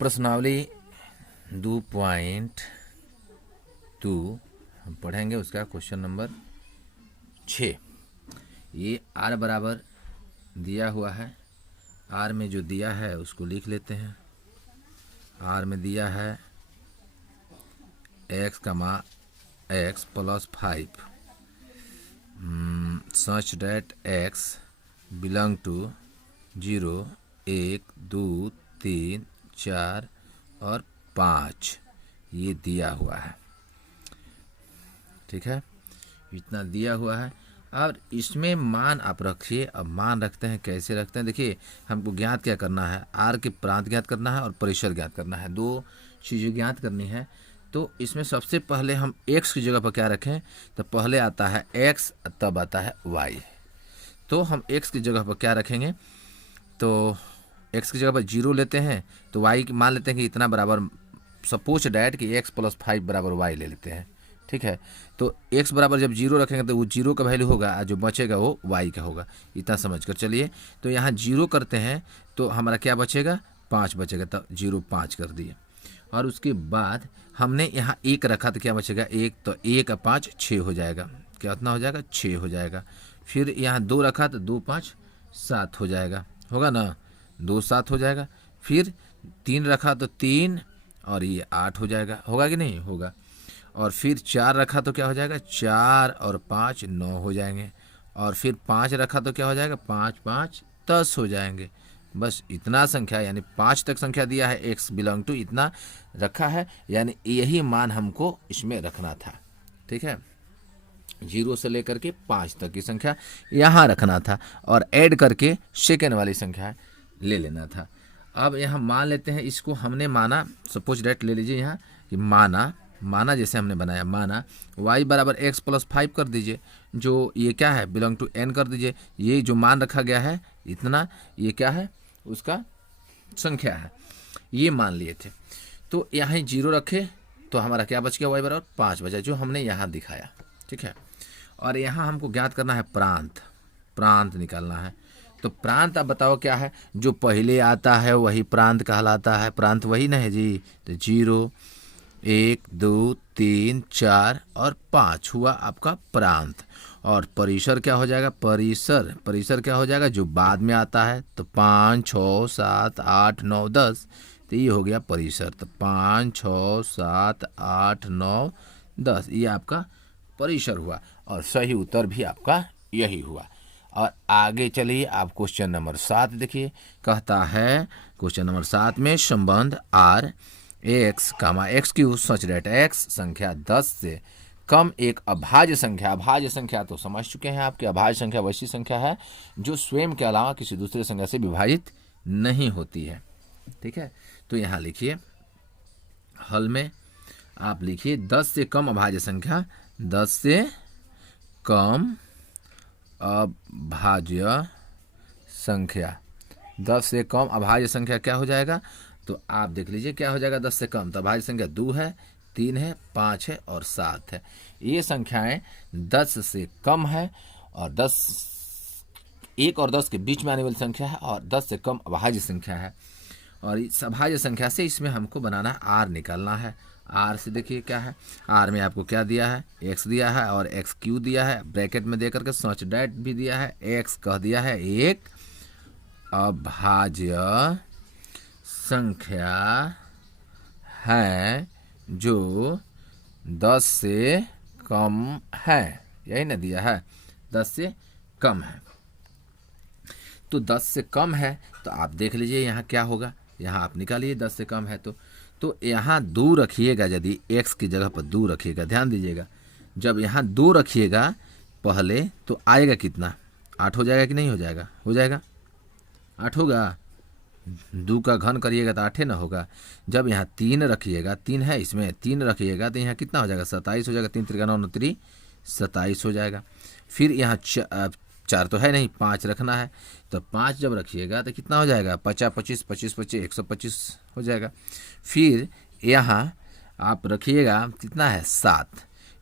प्रश्नावली 2.2 हम पढ़ेंगे, उसका क्वेश्चन नंबर 6। ये आर बराबर दिया हुआ है, आर में जो दिया है उसको लिख लेते हैं। आर में दिया है x, x + 5 such that x belong to 0, 1, 2, 3, 4 और 5 ये दिया हुआ है। ठीक है, इतना दिया हुआ है। और इसमें मान आप रखिए। अब मान रखते हैं, कैसे रखते हैं देखिए। हमको ज्ञात क्या करना है, आर के प्रांत ज्ञात करना है और परिसर ज्ञात करना है, दो चीज़ें ज्ञात करनी है। तो इसमें सबसे पहले हम x की जगह पर क्या रखें, तो पहले आता है x तब आता है y। तो हम x की जगह पर क्या रखेंगे, तो x की जगह पर 0 लेते हैं, तो y मान लेते हैं कि इतना बराबर, सपोज डैट कि x + 5 बराबर y ले लेते हैं। ठीक है, तो x बराबर जब 0 रखेंगे तो वो 0 का वैल्यू होगा, जो बचेगा वो y का होगा। इतना समझ कर चलिए। तो यहाँ 0 करते हैं तो हमारा क्या बचेगा, 5 बचेगा। तो 0 5 कर दिए। और उसके बाद हमने यहाँ 1 रखा तो क्या बचेगा, 1, तो 1 और 5 6 हो जाएगा। क्या उतना हो जाएगा, 6 हो जाएगा। फिर यहाँ 2 रखा तो 2 5 7 हो जाएगा, होगा ना, 2 7 हो जाएगा। फिर 3 रखा तो 3 और ये 8 हो जाएगा, होगा कि नहीं होगा। और फिर 4 रखा तो क्या हो जाएगा, 4 और 5 9 हो जाएंगे। और फिर 5 रखा तो क्या हो जाएगा, 5 5 10 हो जाएंगे। बस इतना संख्या, यानी 5 तक संख्या दिया है, x बिलोंग टू इतना रखा है, यानी यही मान हमको इसमें रखना था। ठीक है, 0 से लेकर के 5 तक की संख्या यहाँ रखना था और ऐड करके सेकेंड वाली संख्या ले लेना था। अब यहाँ मान लेते हैं, इसको हमने माना, सपोज डेट ले लीजिए यहाँ कि माना जैसे हमने बनाया, माना y बराबर x + 5 कर दीजिए, जो ये क्या है, बिलोंग टू n कर दीजिए। ये जो मान रखा गया है इतना, ये क्या है, उसका संख्या है, ये मान लिए थे। तो यहाँ 0 रखे तो हमारा क्या बच गया, y बराबर 5 बचा, जो हमने यहाँ दिखाया। ठीक है, और यहाँ हमको ज्ञात करना है प्रांत निकालना है। तो प्रांत आप बताओ क्या है, जो पहले आता है वही प्रांत कहलाता है। प्रांत वही ना है जी। तो 0, 1, 2, 3, 4 और 5 हुआ आपका प्रांत। और परिसर क्या हो जाएगा, परिसर क्या हो जाएगा, जो बाद में आता है। तो 5, 6, 7, 8, 9, 10, तो ये हो गया परिसर। तो 5, 6, 7, 8, 9, 10 ये आपका परिसर हुआ। और सही उत्तर भी आपका यही हुआ। और आगे चलिए, आप क्वेश्चन नंबर 7 देखिए। कहता है क्वेश्चन नंबर 7 में संबंध r x, x³ सच डेट x संख्या 10 से कम एक अभाज्य संख्या। अभाज्य संख्या तो समझ चुके हैं आपके, अभाज्य संख्या वैसी संख्या है जो स्वयं के अलावा किसी दूसरे संख्या से विभाजित नहीं होती है। ठीक है, तो यहाँ लिखिए, हल में आप लिखिए 10 से कम अभाज्य संख्या, 10 से कम अभाज्य संख्या, 10 से कम अभाज्य संख्या क्या हो जाएगा, तो आप देख लीजिए क्या हो जाएगा। 10 से कम तो अभाज्य संख्या 2 है, 3 है, 5 है और 7 है। ये संख्याएं 10 से कम है और 1 और 10 के बीच में आने वाली संख्या है, और 10 से कम अभाज्य संख्या है। और इस अभाज्य संख्या से इसमें हमको बनाना है, आर निकालना है। आर से देखिए क्या है, आर में आपको क्या दिया है, x दिया है और x³ दिया है, ब्रैकेट में दे करके सच डैट भी दिया है, x कह दिया है एक अभाज्य संख्या है जो 10 से कम है, यही ना दिया है, 10 से कम है। तो 10 से कम है तो आप देख लीजिए यहाँ क्या होगा, यहाँ आप निकालिए 10 से कम है तो यहाँ 2 रखिएगा। यदि x की जगह पर 2 रखिएगा, ध्यान दीजिएगा, जब यहाँ 2 रखिएगा पहले तो आएगा कितना, 8 हो जाएगा कि नहीं हो जाएगा, हो जाएगा, 8 होगा। 2 का घन करिएगा तो 8 ना होगा। जब यहाँ 3 रखिएगा, 3 है इसमें, 3 रखिएगा तो यहाँ कितना हो जाएगा, 27 हो जाएगा। 3 3 9 3 27 हो जाएगा। फिर यहाँ 4 तो है नहीं, 5 रखना है, तो 5 जब रखिएगा तो कितना हो जाएगा, 50 25 25 25 125 हो जाएगा। फिर यहाँ आप रखिएगा कितना है, 7,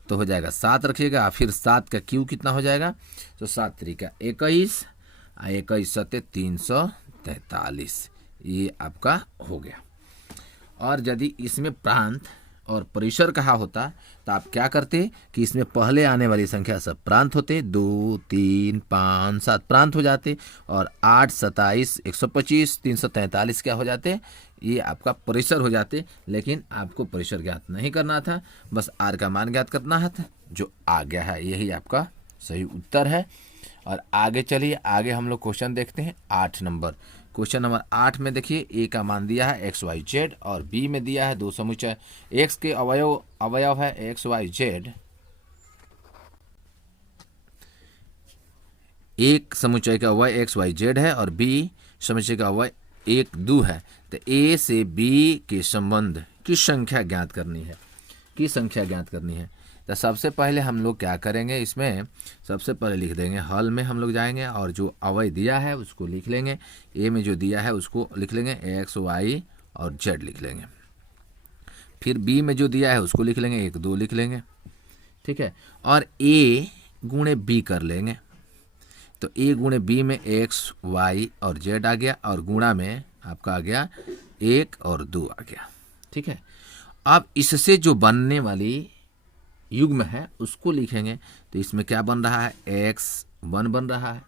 तो हो जाएगा 7 रखिएगा। फिर 7 का क्यू कितना हो जाएगा, तो 7 3 21, 21 7 343, ये आपका हो गया। और यदि इसमें प्रांत और परिसर कहा होता तो आप क्या करते कि इसमें पहले आने वाली संख्या सब प्रांत होते, 2, 3, 5, 7 प्रांत हो जाते और 8, 27, 125, 343 क्या हो जाते, ये आपका परिसर हो जाते। लेकिन आपको परिसर ज्ञात नहीं करना था, बस आर का मान ज्ञात करना है जो आ गया है, यही आपका सही उत्तर है। और आगे चलिए, आगे हम लोग क्वेश्चन देखते हैं 8 नंबर। क्वेश्चन नंबर 8 में देखिए ए का मान दिया है एक्स वाई जेड और बी में दिया है दो समुच्चय। एक्स के अवयव है एक्स वाई जेड, एक समुच्चय का अवयव एक्स वाई जेड है और बी समुच्चय का अवयव 1, 2 है। तो ए से बी के संबंध की संख्या ज्ञात करनी है, तो सबसे पहले हम लोग क्या करेंगे, इसमें सबसे पहले लिख देंगे हल में हम लोग जाएंगे और जो अवयव दिया है उसको लिख लेंगे। ए में जो दिया है उसको लिख लेंगे एक्स वाई और जेड लिख लेंगे। फिर बी में जो दिया है उसको लिख लेंगे 1, 2 लिख लेंगे, ठीक है। और ए गुणे बी कर लेंगे, तो ए गुणे बी में एक्स वाई और जेड आ गया और गुणा में आपका आ गया 1 और 2 आ गया, ठीक है। अब इससे जो बनने वाली युग्म है उसको लिखेंगे, तो इसमें क्या बन रहा है, x1 बन रहा है,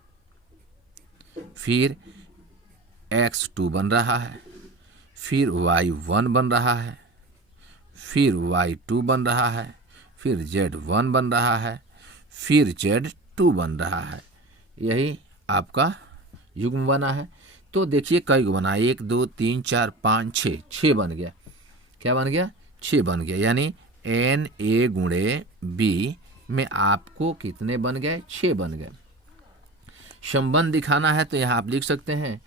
फिर x2 बन रहा है, फिर y1 बन रहा है, फिर y2 बन रहा है, फिर z1 बन रहा है, फिर z2 बन रहा है। यही आपका युग्म बना है। तो देखिए कई गो बना, 1, 2, 3, 4, 5, 6 बन गया। क्या बन गया, 6 बन गया। यानी एन ए गुणे बी में आपको कितने बन गए, 6 बन गए। संबंध दिखाना है तो यहाँ आप लिख सकते हैं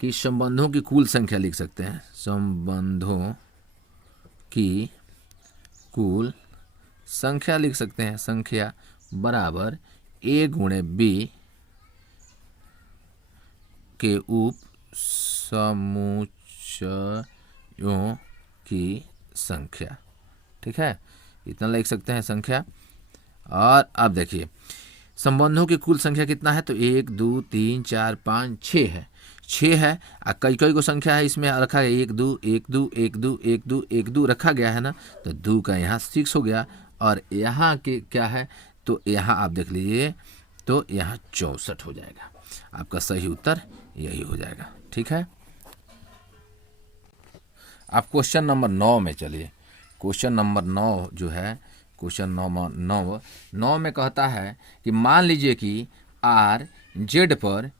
कि संबंधों की कुल संख्या लिख सकते हैं, संबंधों की कुल संख्या लिख सकते हैं, संख्या बराबर ए गुणे बी के उप समुच्चयों की संख्या, ठीक है, इतना लिख सकते हैं संख्या। और अब देखिए संबंधों की कुल संख्या कितना है, तो 1, 2, 3, 4, 5, 6 है, 6 है। कई को संख्या है इसमें रखा गया 1, 2, 1, 2, 1, 2, 1, 2, 1, 2 रखा गया है ना, तो 2 का यहाँ 6 हो गया। और यहाँ के क्या है, तो यहाँ आप देख लीजिए तो यहाँ 64 हो जाएगा। आपका सही उत्तर यही हो जाएगा, ठीक है। आप क्वेश्चन नंबर 9 में चलिए। क्वेश्चन नंबर 9 जो है, क्वेश्चन नंबर 9 में कहता है कि मान लीजिए कि आर जेड पर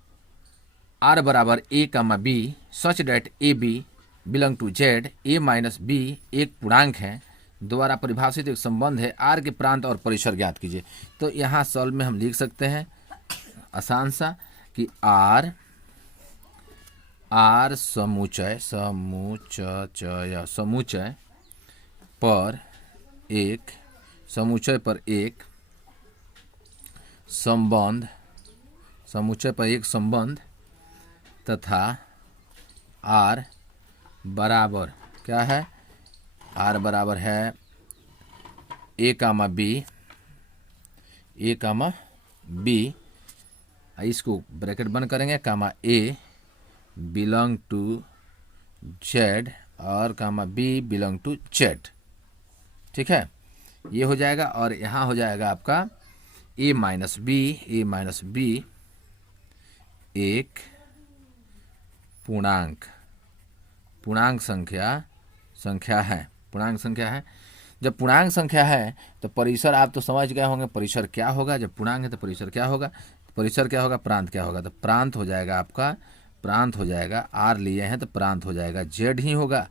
आर बराबर a comma b such that a b belong to Z a minus b एक पूर्णांक है द्वारा परिभाषित एक संबंध है, आर के प्रांत और परिसर ज्ञात कीजिए। तो यहाँ सॉल्व में हम लिख सकते हैं आसान सा कि आर समुच्चय पर एक संबंध तथा आर बराबर क्या है, आर बराबर है ए कामा बी, इसको ब्रैकेट बंद करेंगे, कामा ए बिलोंग टू जेड और कामा बी बिलोंग टू जेड, ठीक है, ये हो जाएगा। और यहाँ हो जाएगा आपका ए माइनस बी एक पूर्णांक संख्या है। जब पूर्णांक संख्या है तो परिसर आप तो समझ गए होंगे, परिसर क्या होगा, जब पूर्णांक है तो परिसर क्या होगा, प्रांत क्या होगा, तो प्रांत हो जाएगा आपका, आर लिए हैं तो प्रांत हो जाएगा जेड ही होगा।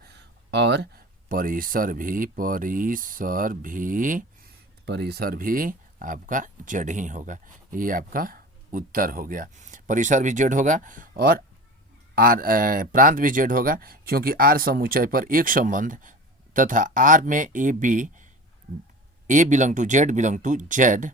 और परिसर भी आपका जेड ही होगा। ये आपका उत्तर हो गया। परिसर भी जेड होगा और आर प्रांत भी जेड होगा, क्योंकि आर समुच्चय पर एक संबंध तथा आर में a belong to Z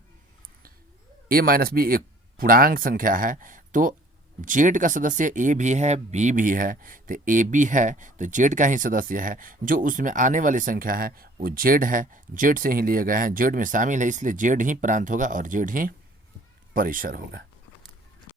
a minus b एक पूर्णांक संख्या है, तो जेड का सदस्य ए भी है बी भी है, तो ए बी है तो जेड का ही सदस्य है, जो उसमें आने वाली संख्या है वो जेड है, जेड से ही लिए गए हैं, जेड में शामिल है, इसलिए जेड ही प्रांत होगा और जेड ही परिसर होगा।